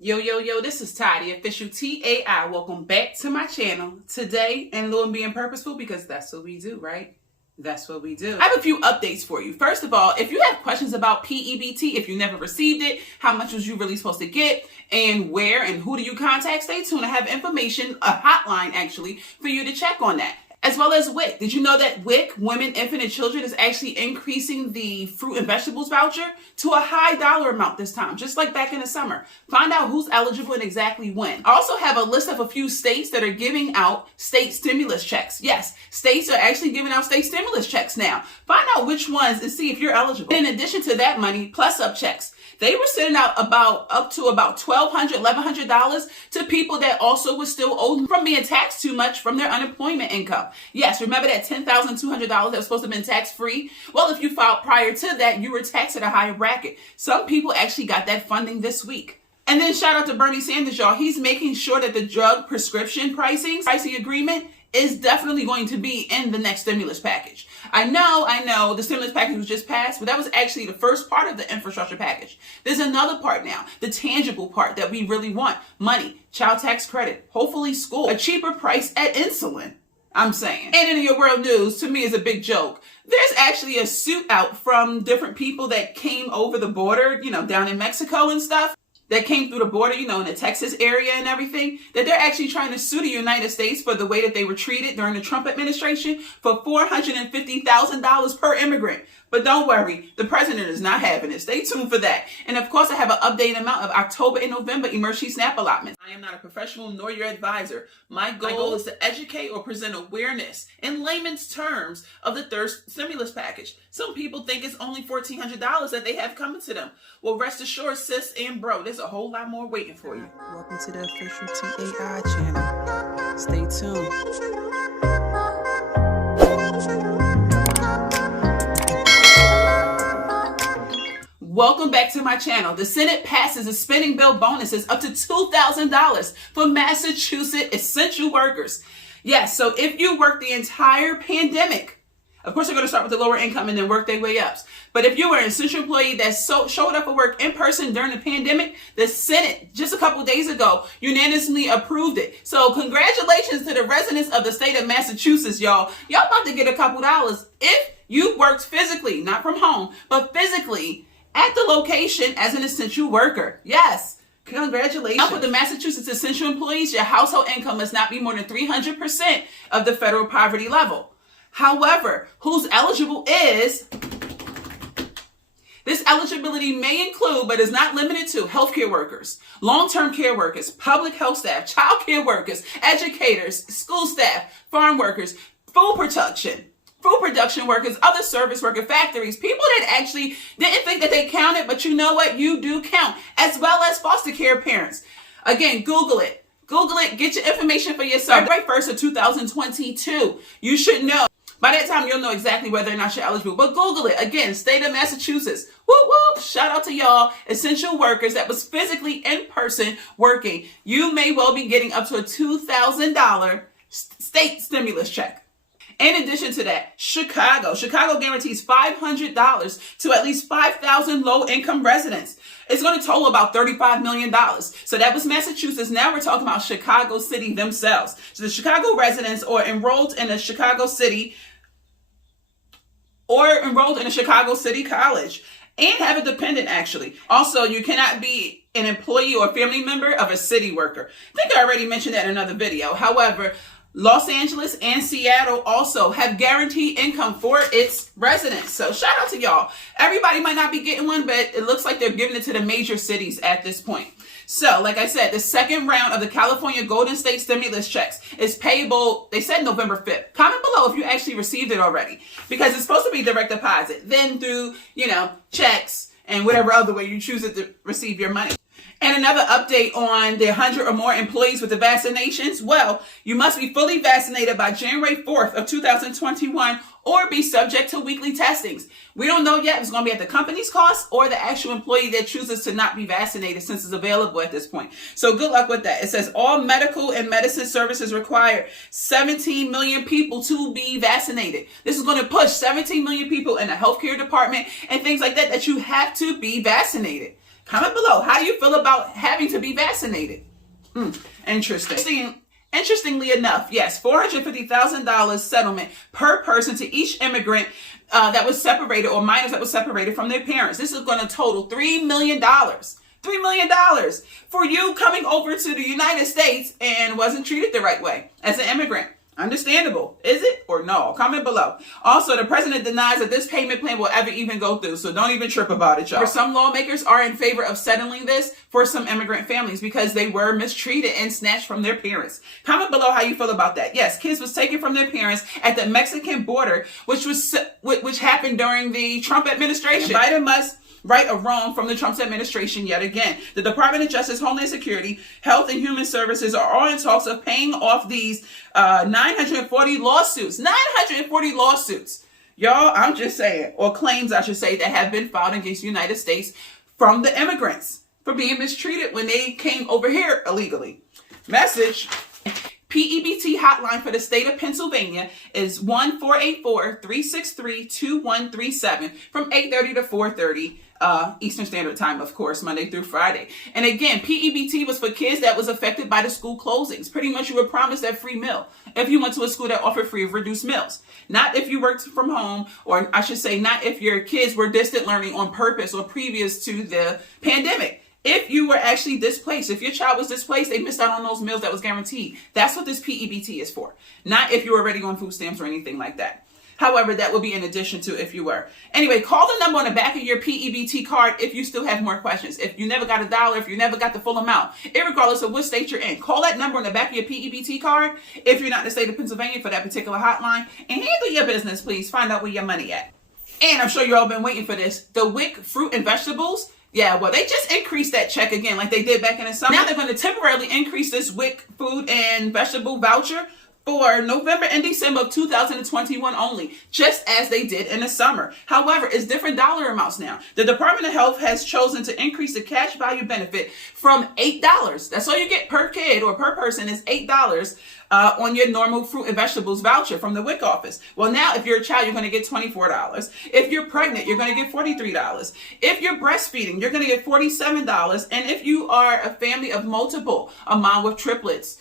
Yo, this is Ty, the official TAI. Welcome back to my channel. Today, and Lord being purposeful, because that's what we do, right? That's what we do. I have a few updates for you. First of all, if you have questions about PEBT, if you never received it, how much was you really supposed to get, and where and who do you contact, stay tuned. I have information, a hotline actually, for you to check on that. As well as WIC. Did you know that WIC, Women, Infant, and Children, is actually increasing the fruit and vegetables voucher to a high dollar amount this time, just like back in the summer? Find out who's eligible and exactly when. I also have a list of a few states that are giving out state stimulus checks. Yes, states are actually giving out state stimulus checks now. Find out which ones and see if you're eligible. In addition to that money, plus up checks. They were sending out up to about $1,200, $1,100 to people that also were still owed from being taxed too much from their unemployment income. Yes, remember that $10,200 that was supposed to have been tax-free? Well, if you filed prior to that, you were taxed at a higher bracket. Some people actually got that funding this week. And then shout out to Bernie Sanders, y'all. He's making sure that the drug prescription pricing agreement is definitely going to be in the next stimulus package. I know the stimulus package was just passed, but that was actually the first part of the infrastructure package. There's another part now, the tangible part that we really want. Money, child tax credit, hopefully school, a cheaper price at insulin, I'm saying. And in your world news, to me, is a big joke. There's actually a suit out from different people that came over the border, down in Mexico and stuff, that came through the border, in the Texas area and everything, that they're actually trying to sue the United States for the way that they were treated during the Trump administration for $450,000 per immigrant. But don't worry, the president is not having it. Stay tuned for that. And of course, I have an updated amount of October and November emergency SNAP allotments. I am not a professional nor your advisor. My goal is to educate or present awareness in layman's terms of the third stimulus package. Some people think it's only $1,400 that they have coming to them. Well, rest assured, sis and bro, there's a whole lot more waiting for you. Welcome to the official TAI channel. Stay tuned. Welcome back to my channel. The Senate passes a spending bill bonuses up to $2,000 for Massachusetts essential workers. Yes, so if you work the entire pandemic, of course, they're going to start with the lower income and then work their way up. But if you were an essential employee that showed up for work in person during the pandemic, the Senate just a couple days ago unanimously approved it. So congratulations to the residents of the state of Massachusetts, y'all. Y'all about to get a couple dollars if you worked physically, not from home, but physically at the location as an essential worker. Yes. Congratulations. Now, for the Massachusetts essential employees, your household income must not be more than 300% of the federal poverty level. However, who's eligible is, this eligibility may include, but is not limited to, healthcare workers, long-term care workers, public health staff, child care workers, educators, school staff, farm workers, food production workers, other service worker, factories, people that actually didn't think that they counted, but you know what? You do count, as well as foster care parents. Again, Google it, get your information for yourself. February 1st of 2022, you should know. By that time, you'll know exactly whether or not you're eligible. But Google it. Again, state of Massachusetts. Whoop, whoop. Shout out to y'all, essential workers that was physically in person working. You may well be getting up to a $2,000 state stimulus check. In addition to that, Chicago guarantees $500 to at least 5,000 low-income residents. It's going to total about $35 million. So that was Massachusetts. Now we're talking about Chicago City themselves. So the Chicago residents are enrolled in a Chicago City college and have a dependent, actually. Also, you cannot be an employee or family member of a city worker. I think I already mentioned that in another video. However, Los Angeles and Seattle also have guaranteed income for its residents. So shout out to y'all. Everybody might not be getting one, but it looks like they're giving it to the major cities at this point. So, like I said, the second round of the California Golden State stimulus checks is payable, they said November 5th. Comment below if you actually received it already, because it's supposed to be direct deposit, then through, checks and whatever other way you choose it to receive your money. And another update on the 100 or more employees with the vaccinations. Well, you must be fully vaccinated by January 4th of 2021 or be subject to weekly testings. We don't know yet if it's going to be at the company's cost or the actual employee that chooses to not be vaccinated, since it's available at this point. So good luck with that. It says all medical and medicine services require 17 million people to be vaccinated. This is going to push 17 million people in the healthcare department and things like that you have to be vaccinated. Comment below. How do you feel about having to be vaccinated? Interestingly enough, yes, $450,000 settlement per person to each immigrant that was separated, or minors that was separated from their parents. This is going to total $3 million. $3 million for you coming over to the United States and wasn't treated the right way as an immigrant. Understandable. Is it or no? Comment below. Also, the president denies that this payment plan will ever even go through, so don't even trip about it, y'all. Some lawmakers are in favor of settling this for some immigrant families because they were mistreated and snatched from their parents. Comment below how you feel about that. Yes, kids was taken from their parents at the Mexican border, which happened during the Trump administration. Biden must right or wrong from the Trump administration yet again. The Department of Justice, Homeland Security, Health and Human Services are all in talks of paying off these 940 lawsuits. 940 lawsuits. Y'all, I'm just saying, or claims I should say, that have been filed against the United States from the immigrants for being mistreated when they came over here illegally. Message. PEBT hotline for the state of Pennsylvania is 1-484-363-2137 from 8:30 to 4:30 Eastern Standard Time, of course, Monday through Friday. And again, PEBT was for kids that was affected by the school closings. Pretty much you were promised that free meal if you went to a school that offered free or reduced meals. Not if you worked from home, or I should say not if your kids were distant learning on purpose or previous to the pandemic. If you were actually displaced, if your child was displaced, they missed out on those meals that was guaranteed. That's what this PEBT is for. Not if you're already on food stamps or anything like that. However, that will be in addition to if you were. Anyway, call the number on the back of your PEBT card if you still have more questions. If you never got $1, if you never got the full amount, regardless of what state you're in, call that number on the back of your PEBT card if you're not in the state of Pennsylvania for that particular hotline, and handle your business, please. Find out where your money at. And I'm sure you all been waiting for this. The WIC fruit and vegetables. Yeah, well, they just increased that check again like they did back in the summer. Now they're going to temporarily increase this WIC food and vegetable voucher for November and December of 2021 only, just as they did in the summer. However, it's different dollar amounts now. The Department of Health has chosen to increase the cash value benefit from $8. That's all you get per kid or per person is $8 on your normal fruit and vegetables voucher from the WIC office. Well, now if you're a child, you're going to get $24. If you're pregnant, you're going to get $43. If you're breastfeeding, you're going to get $47. And if you are a family of multiple, a mom with triplets,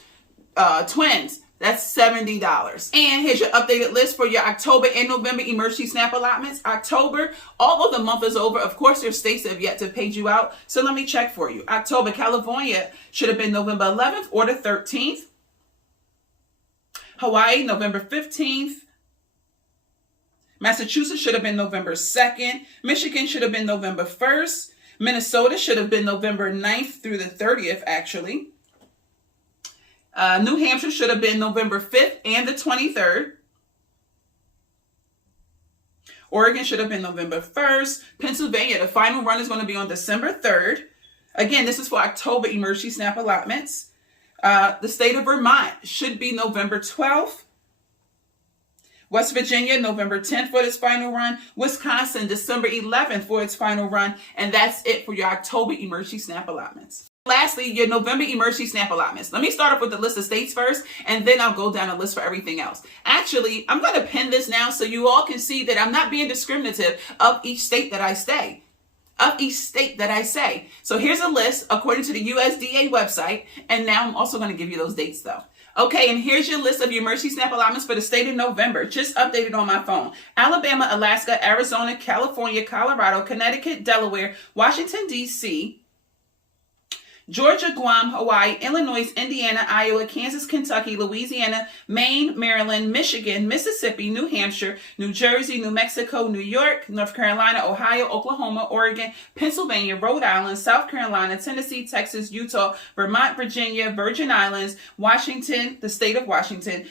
twins, that's $70. And here's your updated list for your October and November emergency SNAP allotments. October, although the month is over, of course, there's states that have yet to pay you out. So let me check for you. October, California should have been November 11th or the 13th. Hawaii, November 15th. Massachusetts should have been November 2nd. Michigan should have been November 1st. Minnesota should have been November 9th through the 30th, actually. New Hampshire should have been November 5th and the 23rd. Oregon should have been November 1st. Pennsylvania, the final run is going to be on December 3rd. Again, this is for October emergency SNAP allotments. The state of Vermont should be November 12th. West Virginia, November 10th for its final run. Wisconsin, December 11th for its final run. And that's it for your October emergency SNAP allotments. Lastly, your November emergency SNAP allotments. Let me start off with the list of states first, and then I'll go down a list for everything else. Actually, I'm going to pin this now so you all can see that I'm not being discriminative of each state that I say. So here's a list according to the USDA website, and now I'm also going to give you those dates though. Okay, and here's your list of your emergency SNAP allotments for the state of November, just updated on my phone. Alabama, Alaska, Arizona, California, Colorado, Connecticut, Delaware, Washington, D.C., Georgia, Guam, Hawaii, Illinois, Indiana, Iowa, Kansas, Kentucky, Louisiana, Maine, Maryland, Michigan, Mississippi, New Hampshire, New Jersey, New Mexico, New York, North Carolina, Ohio, Oklahoma, Oregon, Pennsylvania, Rhode Island, South Carolina, Tennessee, Texas, Utah, Vermont, Virginia, Virgin Islands, Washington, the state of Washington,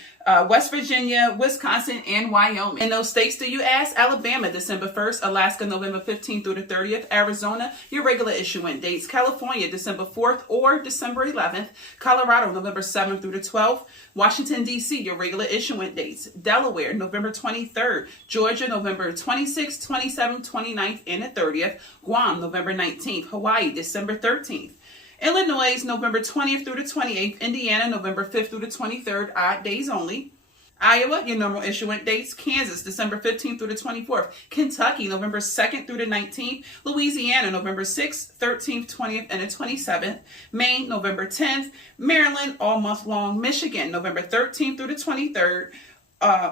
West Virginia, Wisconsin, and Wyoming. In those states, do you ask? Alabama, December 1st, Alaska, November 15th through the 30th, Arizona, your regular issuing dates, California, December 4th or December 11th, Colorado, November 7th through the 12th, Washington, D.C., your regular issuing dates, Delaware, November 23rd, Georgia, November 26th, 27th, 29th, and the 30th, Guam, November 19th, Hawaii, December 13th, Illinois, November 20th through the 28th. Indiana, November 5th through the 23rd, odd days only. Iowa, your normal issuance dates. Kansas, December 15th through the 24th. Kentucky, November 2nd through the 19th. Louisiana, November 6th, 13th, 20th, and the 27th. Maine, November 10th. Maryland, all month long. Michigan, November 13th through the 23rd.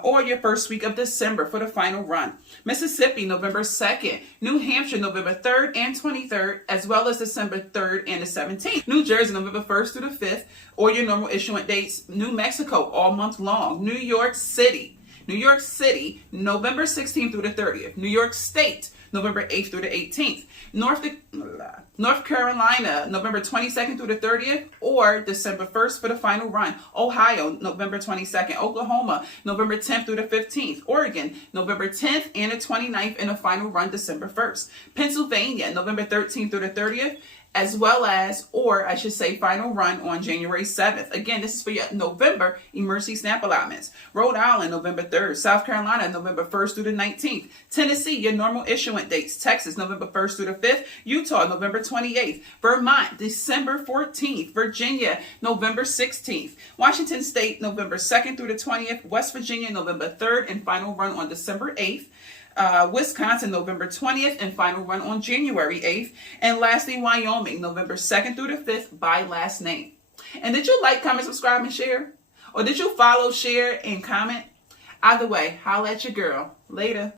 Or your first week of December for the final run. Mississippi, November 2nd. New Hampshire, November 3rd and 23rd, as well as December 3rd and the 17th. New Jersey, November 1st through the 5th, or your normal issuance dates. New Mexico, all month long. New York City, November 16th through the 30th. New York State, November 8th through the 18th. North Carolina, November 22nd through the 30th, or December 1st for the final run. Ohio, November 22nd. Oklahoma, November 10th through the 15th. Oregon, November 10th and the 29th, and the final run December 1st. Pennsylvania, November 13th through the 30th, as well as, or I should say, final run on January 7th. Again, this is for your November emergency SNAP allotments. Rhode Island, November 3rd. South Carolina, November 1st through the 19th. Tennessee, your normal issuance dates. Texas, November 1st through the 5th. Utah, November 28th. Vermont, December 14th. Virginia, November 16th. Washington State, November 2nd through the 20th. West Virginia, November 3rd, and final run on December 8th. Wisconsin, November 20th, and final run on January 8th. And lastly, Wyoming, November 2nd through the 5th by last name. And did you like, comment, subscribe, and share? Or did you follow, share, and comment? Either way, holla at your girl. Later.